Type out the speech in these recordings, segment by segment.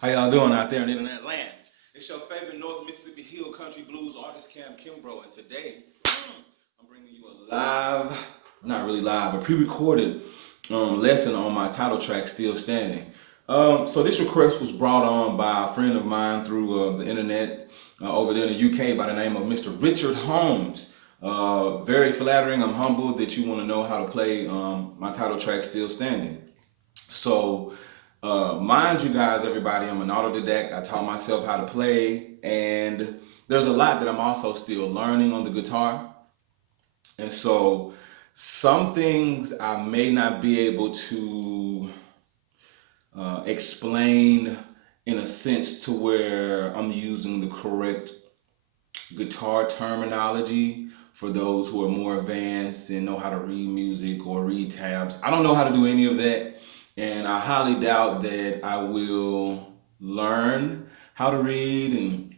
How y'all doing out there in internet land? It's your favorite North Mississippi Hill Country Blues artist, Cam Kimbrough, and today I'm bringing you a live, not really live, a pre-recorded lesson on my title track, Still Standing. So this request was brought on by a friend of mine through the internet over there in the UK by the name of Mr. Richard Holmes. Very flattering. I'm humbled that you want to know how to play my title track, Still Standing. So, mind you guys, everybody, I'm an autodidact. I taught myself how to play, and there's a lot that I'm also still learning on the guitar. And so, some things I may not be able to explain in a sense to where I'm using the correct guitar terminology for those who are more advanced and know how to read music or read tabs. I don't know how to do any of that, and I highly doubt that I will learn how to read and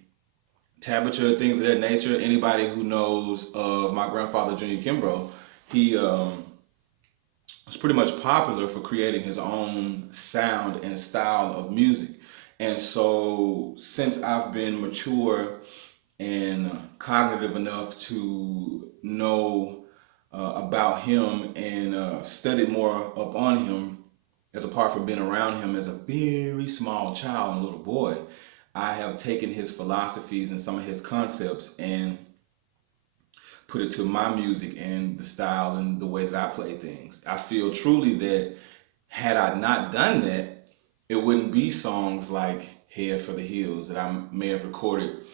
tablature, things of that nature. Anybody who knows of my grandfather, Junior Kimbrough, he was pretty much popular for creating his own sound and style of music. And so, since I've been mature and cognitive enough to know about him and studied more up on him, as apart from being around him as a very small child and little boy, I have taken his philosophies and some of his concepts and put it to my music and the style and the way that I play things. I feel truly that had I not done that, it wouldn't be songs like Head for the Hills that I may have recorded,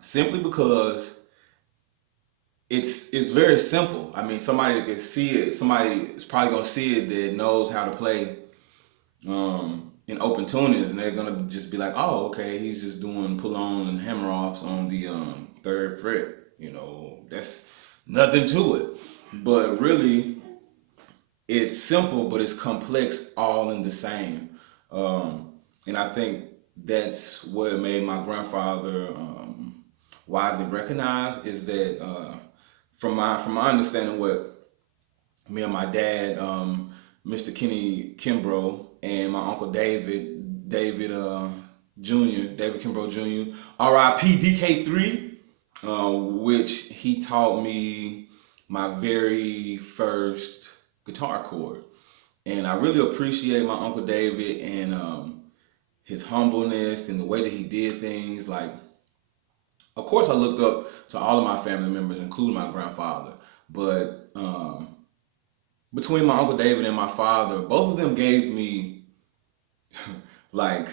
simply because it's very simple. I mean, somebody that can see it, somebody is probably gonna see it that knows how to play in open tuners, and they're gonna just be like, "Oh, okay, he's just doing pull on and hammer offs on the third fret." You know, that's nothing to it. But really, it's simple, but it's complex, all in the same. And I think that's what made my grandfather widely recognized. Is that from my understanding, what me and my dad, Mr. Kenny Kimbrough, and my uncle David David Kimbrough Jr., R.I.P. DK3, which he taught me my very first guitar chord. And I really appreciate my Uncle David and his humbleness and the way that he did things. Like, of course, I looked up to all of my family members, including my grandfather. But between my Uncle David and my father, both of them gave me like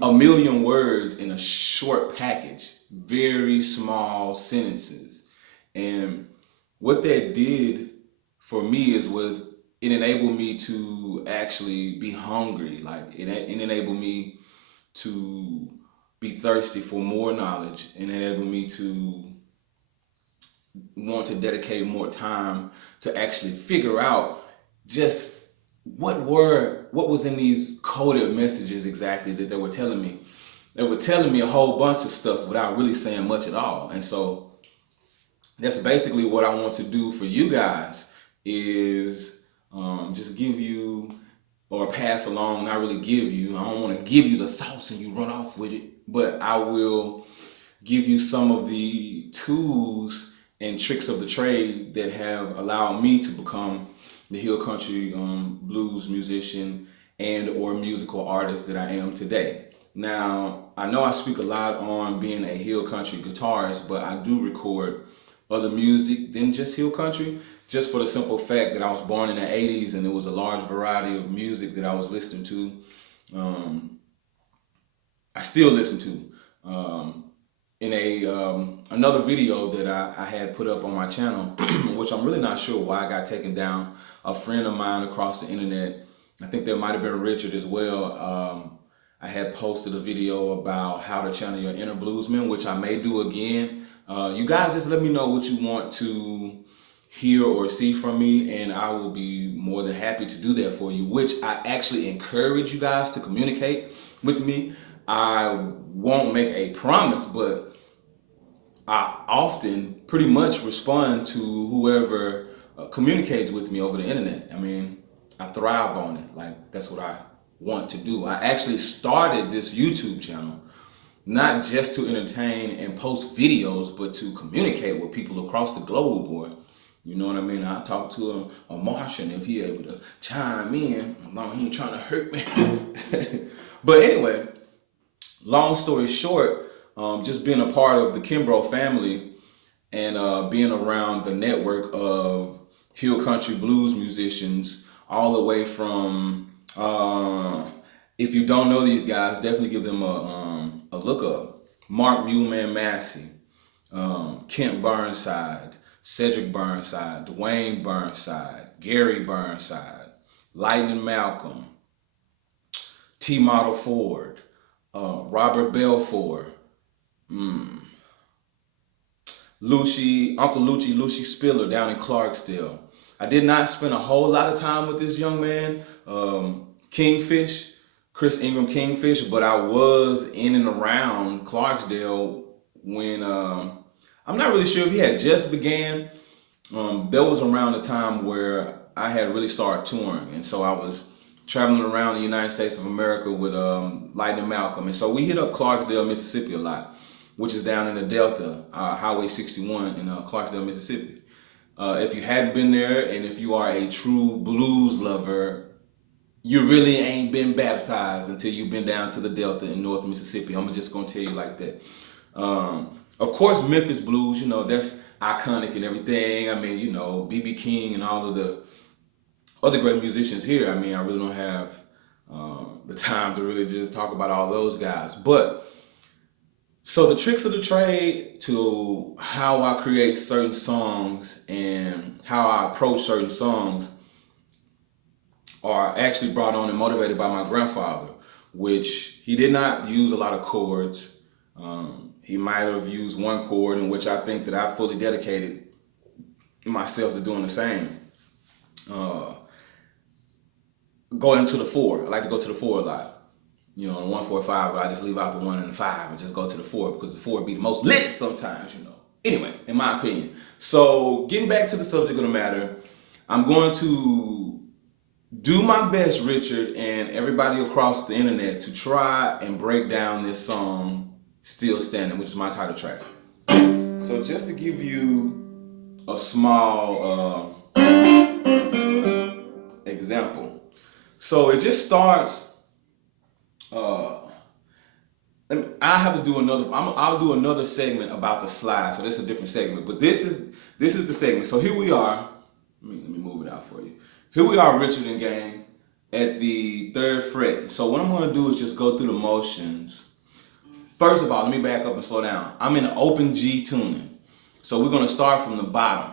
a million words in a short package, very small sentences. And what that did for me was it enabled me to actually be hungry. Like it enabled me to be thirsty for more knowledge, and enabled me to want to dedicate more time to actually figure out just what was in these coded messages exactly that they were telling me. They were telling me a whole bunch of stuff without really saying much at all. And so that's basically what I want to do for you guys, is just give you or pass along, not really give you. I don't want to give you the sauce and you run off with it, but I will give you some of the tools and tricks of the trade that have allowed me to become the hill country blues musician and or musical artist that I am today. Now, I know I speak a lot on being a hill country guitarist, but I do record other music than just hill country, just for the simple fact that I was born in the 80s and there was a large variety of music that I was listening to. I still listen to. In another video that I had put up on my channel, which I'm really not sure why I got taken down. A friend of mine across the internet, I think there might have been Richard as well. I had posted a video about how to channel your inner bluesman, which I may do again. You guys just let me know what you want to hear or see from me, and I will be more than happy to do that for you, which I actually encourage you guys to communicate with me. I won't make a promise, but I often pretty much respond to whoever communicates with me over the internet. I mean, I thrive on it. Like, that's what I want to do. I actually started this YouTube channel not just to entertain and post videos, but to communicate with people across the globe, boy. You know what I mean? I talk to a Martian if he able to chime in, as long as he ain't trying to hurt me. But anyway, long story short, just being a part of the Kimbrough family and being around the network of hill country blues musicians, all the way from, if you don't know these guys, definitely give them a look up. Mark Muleman Massey, Kent Burnside, Cedric Burnside, Dwayne Burnside, Gary Burnside, Lightning Malcolm, T. Model Ford, Robert Belfort, Lucy Spiller down in Clarksdale. I did not spend a whole lot of time with this young man, Kingfish, Chris Ingram Kingfish, but I was in and around Clarksdale when I'm not really sure if he had just began. That was around the time where I had really started touring, and so I was traveling around the United States of America with Lightning Malcolm, and so we hit up Clarksdale, Mississippi a lot, which is down in the Delta, Highway 61 in Clarksdale, Mississippi. If you hadn't been there, and if you are a true blues lover, you really ain't been baptized until you've been down to the Delta in North Mississippi. I'm just gonna tell you like that. Of course, Memphis blues, you know, that's iconic and everything. I mean, you know, B.B. King and all of the other great musicians here. I mean, I really don't have the time to really just talk about all those guys. But so the tricks of the trade to how I create certain songs and how I approach certain songs are actually brought on and motivated by my grandfather, which he did not use a lot of chords. He might have used one chord, in which I think that I fully dedicated myself to doing the same. Going to the four. I like to go to the four a lot. You know, the 1, 4, 5, but I just leave out the 1 and the 5 and just go to the 4 because the 4 would be the most lit sometimes, you know. Anyway, in my opinion. So getting back to the subject of the matter, I'm going to do my best, Richard, and everybody across the internet, to try and break down this song, Still Standing, which is my title track. So just to give you a small example. So it just starts, I have to do another, I'll do another segment about the slide, so that's a different segment, but this is the segment. So here we are, let me move it out for you. Here we are, Richard and gang, at the 3rd fret. So what I'm going to do is just go through the motions. First of all, let me back up and slow down. I'm in open G tuning. So we're going to start from the bottom.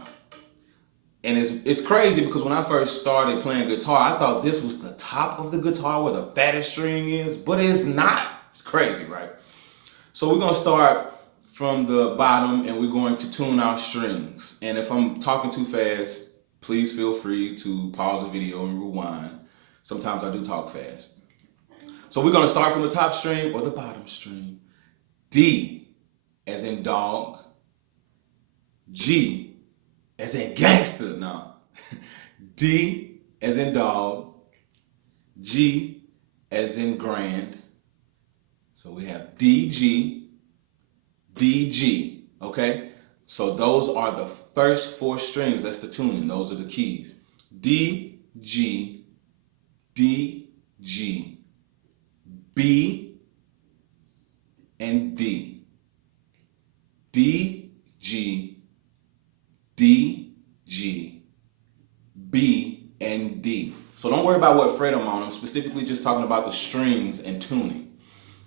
And it's crazy because when I first started playing guitar, I thought this was the top of the guitar where the fattest string is, but it's not. It's crazy, right? So we're going to start from the bottom and we're going to tune our strings. And if I'm talking too fast, please feel free to pause the video and rewind. Sometimes I do talk fast. So we're going to start from the top string or the bottom string. D as in dog. G as in gangster. No. D as in dog. G as in grand. So we have D, G, D, G. Okay? So those are the first 4 strings. That's the tuning. Those are the keys. D, G, D, G, B, and D. D, G, D, G, B, and D. So don't worry about what fret I'm on. I'm specifically just talking about the strings and tuning.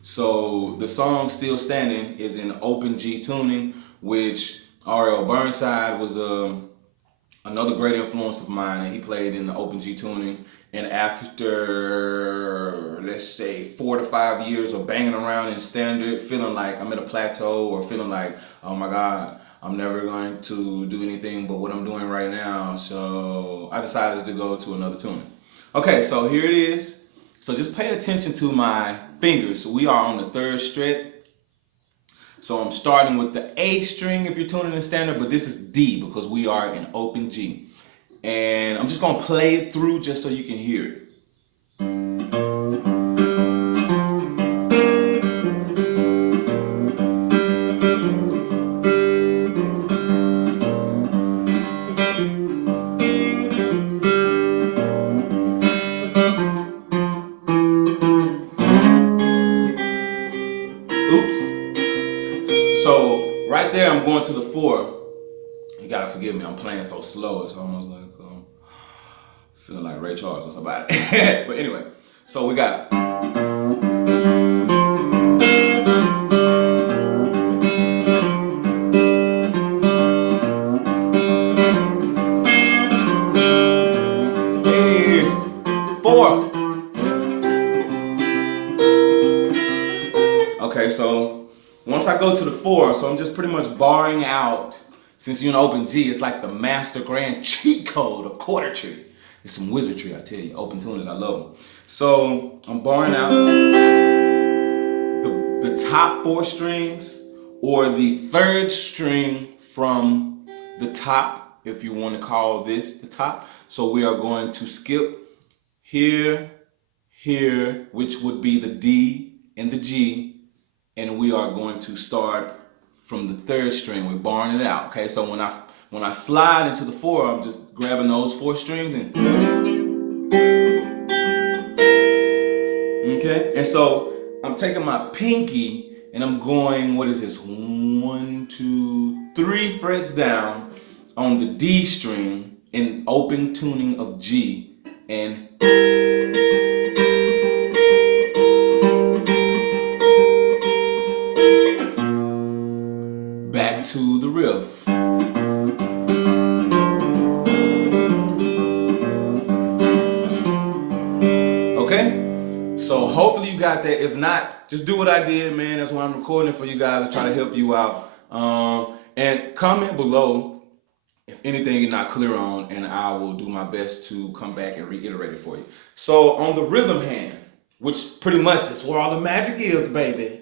So the song Still Standing is in open G tuning, which R.L. Burnside was another great influence of mine, and he played in the open G tuning. And after, let's say, 4 to 5 years of banging around in standard, feeling like I'm at a plateau, or feeling like, oh my God, I'm never going to do anything but what I'm doing right now. So I decided to go to another tuning. Okay, so here it is. So just pay attention to my fingers. So we are on the 3rd fret. So I'm starting with the A string if you're tuning in standard, but this is D because we are in open G. And I'm just going to play it through just so you can hear it. going to the 4, you gotta forgive me, I'm playing so slow. It's almost like feeling like Ray Charles or somebody. But anyway, so we got. Hey, 4. Okay, so once I go to the 4, so I'm just pretty much barring out, since you're in open G, it's like the master grand cheat code of quartertree. It's some wizardry, I tell you. Open tuners, I love them. So I'm barring out the top 4 strings or the 3rd string from the top, if you want to call this the top. So we are going to skip here, here, which would be the D and the G, and we are going to start from the 3rd string. We're barring it out. Okay, so when I slide into the 4, I'm just grabbing those 4 strings and okay, and so I'm taking my pinky and I'm going, what is this? 1, 2, 3 frets down on the D string in open tuning of G, and back to the riff. Okay? So hopefully you got that. If not, just do what I did, man. That's why I'm recording it for you guys to try to help you out. And comment below if anything you're not clear on, and I will do my best to come back and reiterate it for you. So on the rhythm hand, which pretty much is where all the magic is, baby.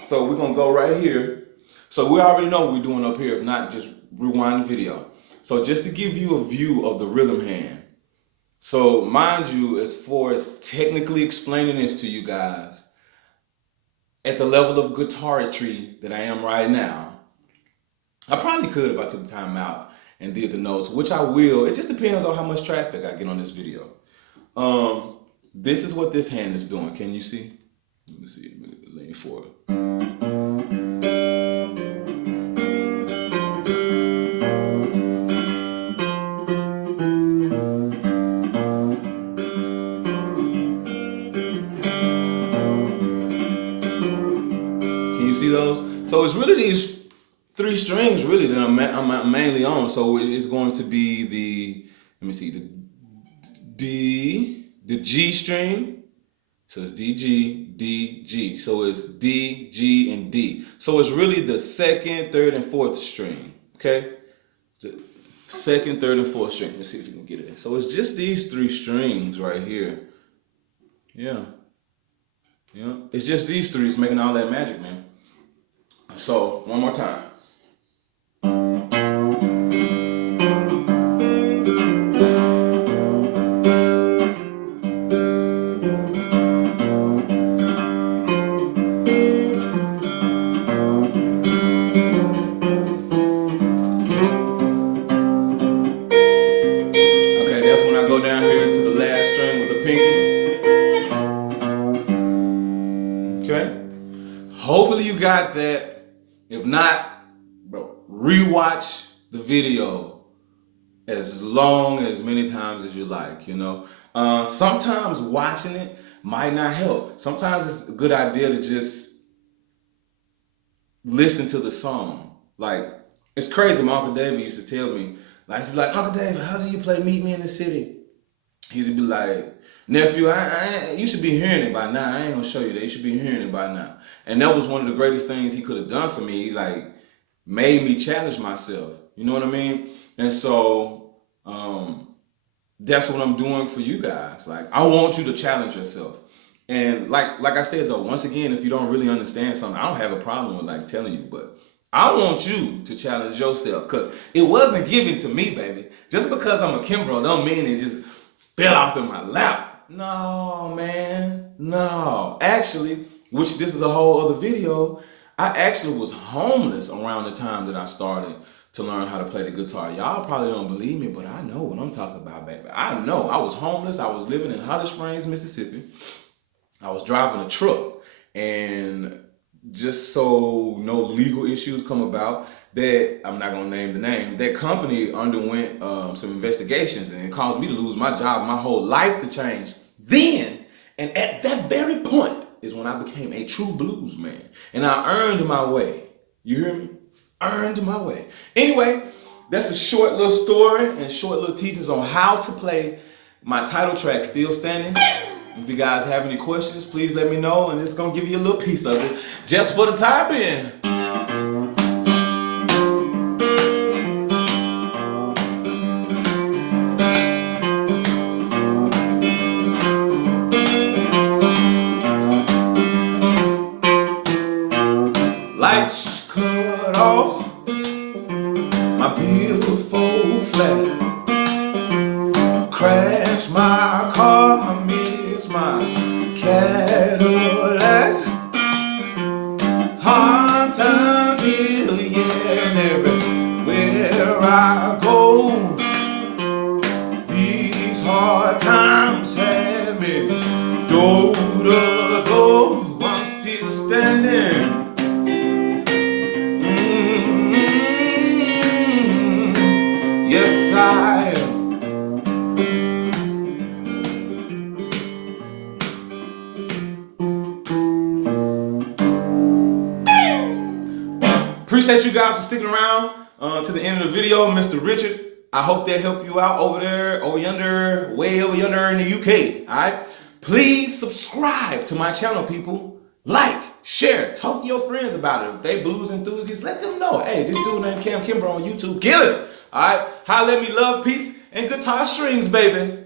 So we're gonna go right here. So we already know what we're doing up here. If not, just rewind the video. So just to give you a view of the rhythm hand. So mind you, as far as technically explaining this to you guys, at the level of guitaristry that I am right now, I probably could if I took the time out and did the notes, which I will. It just depends on how much traffic I get on this video. This is what this hand is doing. Can you see? Let me see. Lean forward. Can you see those? So it's really these 3 strings really that I'm mainly on. So it's going to be the, let me see, the G string. So it's D, G, D, G. So it's D, G, and D. So it's really the 2nd, 3rd, and 4th string. Okay? The 2nd, 3rd, and 4th string. Let's see if we can get it. So it's just these 3 strings right here. Yeah. Yeah. It's just these 3. It's making all that magic, man. So one more time. Go down here to the last string with the pinky. Okay? Hopefully you got that. If not, bro, rewatch the video as long, as many times as you like, you know. Sometimes watching it might not help. Sometimes it's a good idea to just listen to the song. Like, it's crazy. My Uncle David used to tell me, like, he'd be like, Uncle David, how do you play Meet Me in the City? He'd be like, nephew, you should be hearing it by now. I ain't gonna show you that. You should be hearing it by now. And that was one of the greatest things he could have done for me. He like made me challenge myself. You know what I mean? And so that's what I'm doing for you guys. Like, I want you to challenge yourself. And like I said though, once again, if you don't really understand something, I don't have a problem with like telling you, but I want you to challenge yourself, because it wasn't given to me, baby. Just because I'm a Kimbrough don't mean it just fell off in my lap. No, man. No. Actually, which this is a whole other video, I actually was homeless around the time that I started to learn how to play the guitar. Y'all probably don't believe me, but I know what I'm talking about, baby. I know. I was homeless. I was living in Holly Springs, Mississippi. I was driving a truck, and just so no legal issues come about, that I'm not gonna name the name. That company underwent some investigations, and it caused me to lose my job, my whole life to change. Then, and at that very point, is when I became a true blues man, and I earned my way. You hear me? Earned my way. Anyway, that's a short little story and short little teachings on how to play my title track, Still Standing. If you guys have any questions, please let me know, and it's gonna give you a little piece of it just for the time being. Lights cut off, my beautiful flat. Crash my car, I miss my Cadillac. Hard times here, yeah, and everywhere I go. These hard times have me door to door. I'm still standing. Yes, I am. Appreciate you guys for sticking around to the end of the video, Mr. Richard. I hope that helped you out over there, over yonder, way over yonder in the UK. All right. Please subscribe to my channel, people. Like, share, talk to your friends about it. If they blues enthusiasts, let them know. Hey, this dude named Cameron Kimbrough on YouTube, kill it. All right. Holla at me, love, peace, and guitar strings, baby.